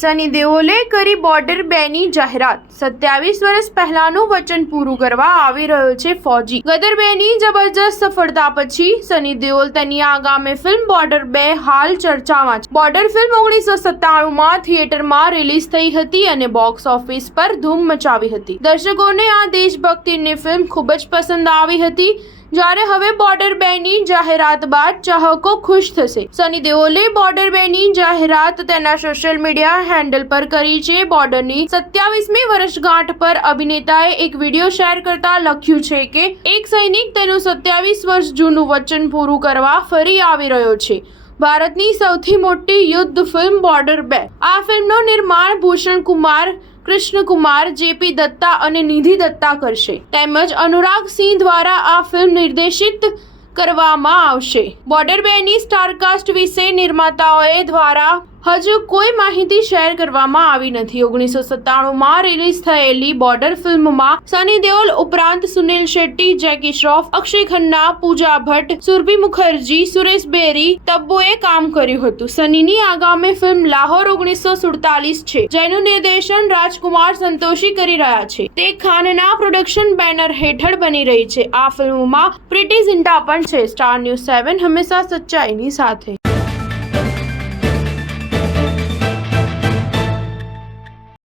સની દેઓલે કરી બોર્ડર 2 ની જાહેરાત। 27 વર્ષ પહેલાનું વચન પૂરું કરવા આવી રહ્યો છે ફૌજી। ગદર 2 ની જબરજસ્ત સફળતા પછી સની દેઓલ તેની આગામી ફિલ્મ બોર્ડર 2 હાલ ચર્ચામાં છે। બોર્ડર ફિલ્મ 1997 માં થિયેટરમાં રિલીઝ થઈ હતી અને બોક્સ ઓફિસ પર ધૂમ મચાવી હતી। દર્શકોને આ દેશભક્તિની ફિલ્મ ખૂબ જ પસંદ આવી હતી। જ્યારે હવે બોર્ડર 2 ની જાહેરાત બાદ ચાહકો ખુશ થશે। સની દેઓલે બોર્ડર 2 ની જાહેરાત તેના સોશિયલ મીડિયા હેન્ડલ પર કરી છે। બોર્ડરની 27મી વર્ષગાંઠ પર અભિનેતાએ એક વિડીયો શેર કરતા લખ્યું છે કે એક સૈનિક તેનું 27 વર્ષ જૂનું વચન પૂરું કરવા ફરી આવી રહ્યો છે। ભારતની સૌથી મોટી યુદ્ધ ફિલ્મ બોર્ડર 2। આ ફિલ્મનું નિર્માણ ભૂષણ કુમાર, કૃષ્ણ કુમાર, જેપી દત્તા અને નિધિ દત્તા કરશે તેમજ અનુરાગ સિંહ દ્વારા આ ફિલ્મ નિર્દેશિત કરવામાં આવશે। બોર્ડર 2 ની સ્ટારકાસ્ટ વિશે નિર્માતાઓએ દ્વારા હજુ કોઈ માહિતી શેર કરવામાં આવી નથી। 1997 માં રિલીઝ થયેલી બોર્ડર ફિલ્મમાં સની દેઓલ ઉપરાંત સુનિલ શેટ્ટી, જેકી શ્રોફ, અક્ષય ખન્ના, પૂજા ભટ્ટ, સુરભી મુખર્જી, સુરેશ બેરી, તબ્બુએ કામ કર્યું હતું। સનીની આગામી ફિલ્મ લાહોર 1947 છે, જેનું નિર્દેશન રાજકુમાર સંતોષી કરી રહ્યા છે। તે ખાનના પ્રોડક્શન બેનર હેઠળ બની રહી છે। આ ફિલ્મમાં પ્રીતિ ઝિન્ટા પણ છે। સ્ટાર ન્યૂઝ 7 હંમેશા સચ્ચાઈની સાથે।